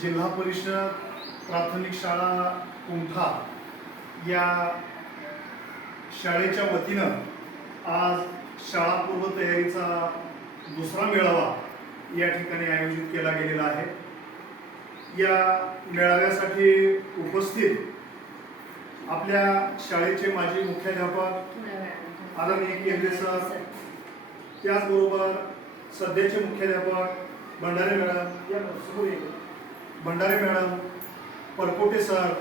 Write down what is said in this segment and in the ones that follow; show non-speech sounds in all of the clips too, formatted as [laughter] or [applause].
जिल्हा परिषद प्राथमिक शाळा कुंठा या शाळेच्या वतीनं आज शाळापूर्व तयारीचा दुसरा मेळावा या ठिकाणी आयोजित केला गेलेला आहे. या मेळाव्यासाठी उपस्थित आपल्या शाळेचे माजी मुख्याध्यापक आदरणीय केंद्रे सर त्याचबरोबर सध्याचे मुख्याध्यापक भंडारे मॅडम या समोर भंडारे मॅडम परकोटे सर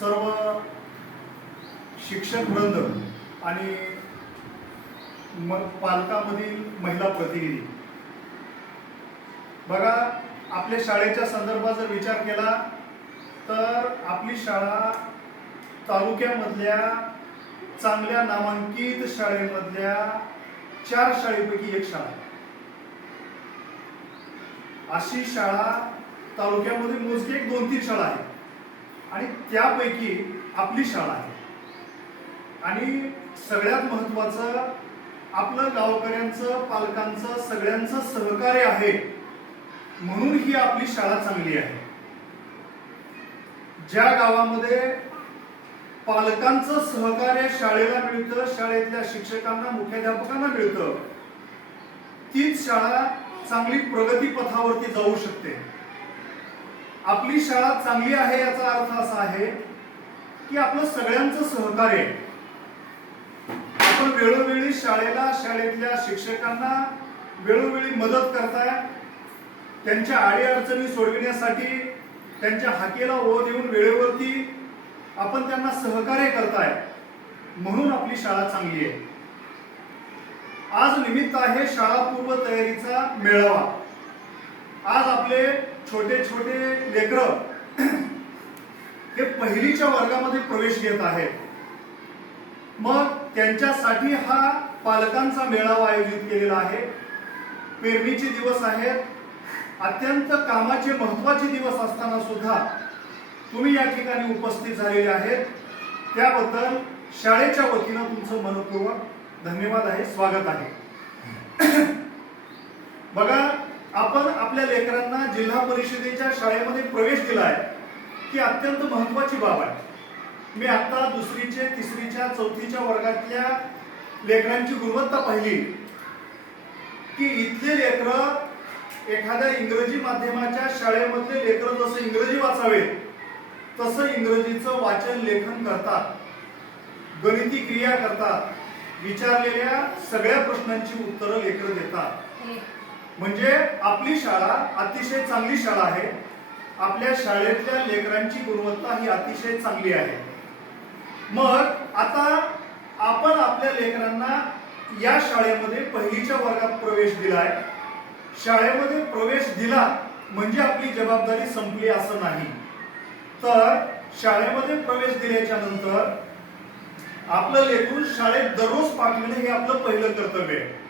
सर्व शिक्षक वृंद आणि म- पालकामधील महिला प्रतिनिधी. बघा आपल्या शाळेच्या संदर्भात जर विचार केला तर आपली शाळा तालुक्यामधल्या चांगल्या नामांकित शाळेमधल्या चार शाळेपैकी एक शाळा अशी शाळा तालुक्यामध्ये मोजकी एक दोन तीन शाळा आहे आणि त्यापैकी आपली शाळा आहे. आणि सगळ्यात महत्वाचं आपलं गावकऱ्यांचं पालकांचं सगळ्यांचं सहकार्य आहे. म्हणून ही आपली शाळा चांगली आहे. ज्या गावामध्ये पालकांचं सहकार्य शाळेला मिळतं शाळेतल्या शिक्षकांना मुख्याध्यापकांना मिळतं तीच शाळा चांगली प्रगतीपथावरती जाऊ शकते. आपली शाळा चांगली आहे याचा अर्थ असा आहे की आपलं सगळ्यांचं सहकार्य आहे. आपण वेळोवेळी शाळेला शाळेतल्या शिक्षकांना वेळोवेळी मदत करताय. त्यांच्या अडीअडचणी सोडविण्यासाठी त्यांच्या हाकेला ओ देऊन वेळेवरती आपण त्यांना सहकार्य करताय. म्हणून आपली शाळा चांगली आहे. आज निमित्त आहे शाळा पूर्व तयारीचा मेळावा. आज आपले छोटे छोटे लेकर हे पहिलीच्या वर्गामध्ये प्रवेश घेत आहेत. मग त्यांच्यासाठी हा पालकांचा मेळावा आयोजित केलेला आहे. पेरणीचे दिवस आहेत. अत्यंत कामाचे महत्त्वाचे दिवस असताना सुद्धा तुम्ही या ठिकाणी उपस्थित झालेले आहेत. त्याबद्दल शाळेच्या वतीनं तुमचं मनपूर्वक धन्यवाद आहे. स्वागत आहे. बघा आपण आपल्या लेकरांना जिल्हा परिषदेच्या शाळेमध्ये प्रवेश दिलाय ही अत्यंत महत्वाची बाब आहे. मी आता दुसरीचे तिसरीच्या चौथीच्या वर्गातल्या लेकरांची गुणवत्ता पाहिली. की इथले लेकर एखाद्या इंग्रजी माध्यमाच्या शाळेमधले लेकर जसं इंग्रजी वाचावे तसं इंग्रजीचं वाचन लेखन करतात. गणिती क्रिया करतात. विचारलेल्या सगळ्या प्रश्नांची उत्तरं लेकर देतात. म्हणजे आपली शाळा अतिशय चांगली शाळा आहे. आपल्या शाळेतल्या लेकरांची गुणवत्ता ही अतिशय चांगली आहे. मग आता आपण आपल्या लेकरांना या शाळेमध्ये पहिलीच्या वर्गात प्रवेश दिलाय. शाळेमध्ये प्रवेश दिला म्हणजे आपली जबाबदारी संपली असं नाही. तर शाळेमध्ये प्रवेश दिल्याच्या नंतर आपलं लेकरून शाळेत दररोज पाठविणे हे आपलं पहिलं कर्तव्य आहे.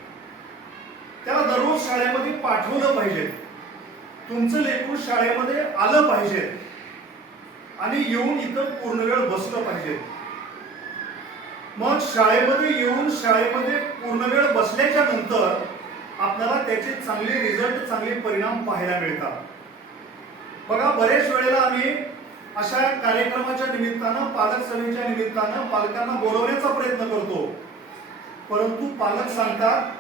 शाळेमध्ये पाठवलं पाहिजे. तुमचं लेकरू शाळेमध्ये आलं पाहिजे. आणि येऊन इथं पूर्ण वेळ बसलं पाहिजे. मग शाळेमध्ये येऊन शाळेमध्ये पूर्ण वेळ बसल्याच्या नंतर आपल्याला त्याचे चांगले रिझल्ट चांगले परिणाम पाहायला मिळतात. बघा बरेच वेळेला आम्ही अशा कार्यक्रमाच्या निमित्तानं पालक सभेच्या निमित्तानं पालकांना बोलवण्याचा प्रयत्न करतो. परंतु पालक सांगतात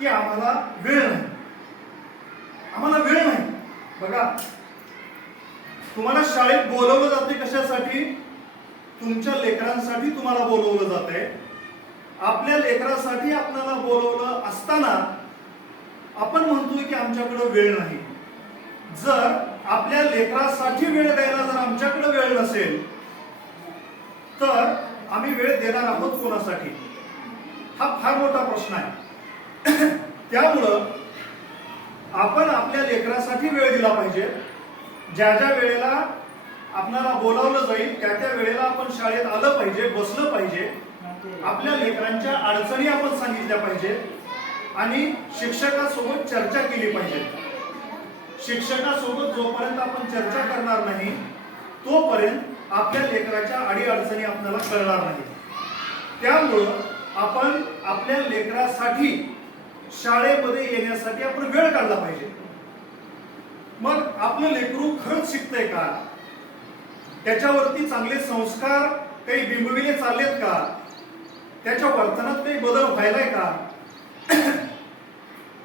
की आम्हाला वेळ नाही. आम्हाला वेळ नाही. बघा तुम्हाला शाळेत बोलवलं जाते कशासाठी? तुमच्या लेकरांसाठी तुम्हाला बोलवलं आहे आपल्या लेकरासाठी आपल्याला बोलवलं असताना आपण म्हणतोय की आमच्याकडे वेळ नाही. जर आपल्या लेकरासाठी वेळ द्यायला जर आमच्याकडे वेळ नसेल तर आम्ही वेळ देणार आहोत कोणासाठी? हा फार मोठा प्रश्न आहे. [laughs] त्यामुळं आपण आपल्या लेकरासाठी वेळ दिला पाहिजे. ज्या ज्या वेळेला आपल्याला बोलावलं जाईल त्या त्या वेळेला आपण शाळेत आलं पाहिजे बसलं पाहिजे. आपल्या लेकरांच्या अडचणी आपण सांगितल्या पाहिजे. आणि शिक्षकासोबत चर्चा केली पाहिजे. शिक्षकासोबत जोपर्यंत आपण चर्चा करणार नाही तोपर्यंत आपल्या लेकराच्या अडी अडचणी आपल्याला कळणार नाही त्यामुळं आपण आपल्या लेकरासाठी शाळेमध्ये येण्यासाठी आपण वेळ काढला पाहिजे. मग आपलं लेकरू खरंच शिकतंय का? त्याच्यावरती चांगले संस्कार काही बिंबविले चाललेत का? त्याच्या वर्तनात काही बदल व्हायलाय का? [clears throat]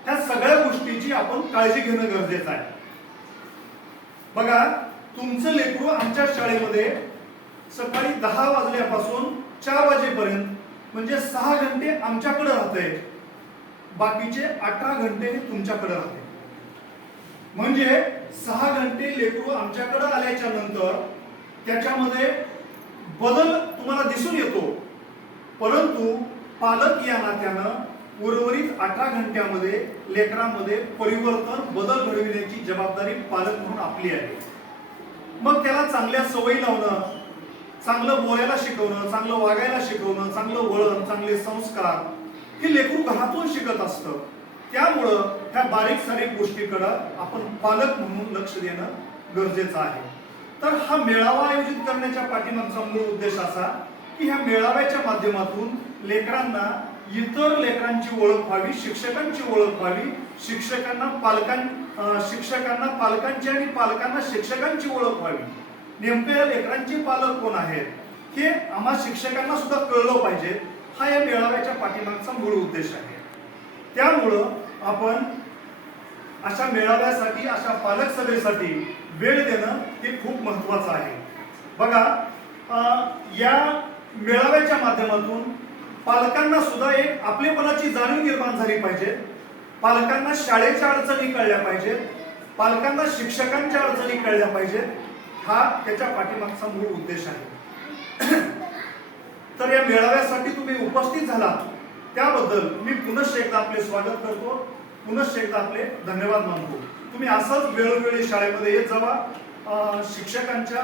ह्या सगळ्या गोष्टीची आपण काळजी घेणं गरजेचं आहे. बघा तुमचं लेकरू आमच्या शाळेमध्ये सकाळी दहा वाजल्यापासून चार वाजेपर्यंत म्हणजे सहा घंटे आमच्याकडे राहते बाकीचे अठरा घंटे हे तुमच्याकडे राहते. म्हणजे सहा घंटे लेकरू आमच्याकडे आल्याच्यानंतर त्याच्यामध्ये बदल तुम्हाला दिसून येतो. परंतु पालक या नात्यानं उर्वरित अठरा घंट्यामध्ये लेकरांमध्ये परिवर्तन बदल घडविण्याची जबाबदारी पालक म्हणून आपली आहे. मग त्याला चांगल्या सवयी लावणं चांगलं बोलायला शिकवणं चांगलं वागायला शिकवणं चांगलं वळण चांगले संस्कार हे लेकरू घरातून शिकत असतं. त्यामुळं ह्या बारीक सारीक गोष्टीकडं आपण पालक म्हणून लक्ष देणं गरजेचं आहे. तर हा मेळावा आयोजित करण्याच्या पाठीमागचा मूळ उद्देश असा की ह्या मेळाव्याच्या माध्यमातून लेकरांना इतर लेकरांची ओळख व्हावी शिक्षकांची ओळख व्हावी शिक्षकांना पालकां शिक्षकांना पालकांची आणि पालकांना शिक्षकांची ओळख व्हावी. नेमकं या लेकरांचे पालक कोण आहेत हे आम्हा शिक्षकांना सुद्धा कळलं पाहिजे. हा या मेळाव्याच्या पाठीमागचा मूळ उद्देश आहे. त्यामुळं आपण अशा मेळाव्यासाठी अशा पालक सभेसाठी वेळ देणं हे खूप महत्वाचं आहे. बघा या मेळाव्याच्या माध्यमातून पालकांना सुद्धा एक आपलेपणाची जाणीव निर्माण झाली पाहिजे. पालकांना शाळेच्या अडचणी कळल्या पाहिजेत. पालकांना शिक्षकांच्या अडचणी कळल्या पाहिजेत. हा त्याच्या पाठीमागचा मूळ उद्देश आहे. [clears throat] तर या मेळाव्या उपस्थित झाला. त्याबद्दल मी पुनश्च एकदा आपले स्वागत करतो. पुनश्च एकदा आपले धन्यवाद मानतो. तुम्ही असंच वेळोवेळी शाळेमध्ये येत जावा. शिक्षकांच्या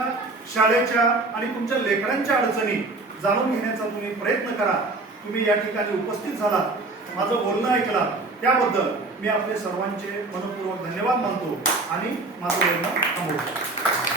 शाळेच्या आणि तुमच्या लेकरांच्या अडचणी जाणून घेण्याचा तुम्ही प्रयत्न करा. तुम्ही या ठिकाणी उपस्थित झाला माझं बोलणं ऐकला त्याबद्दल मी आपले सर्वांचे मनपूर्वक धन्यवाद मानतो आणि माझं बोलणं थांबवतो.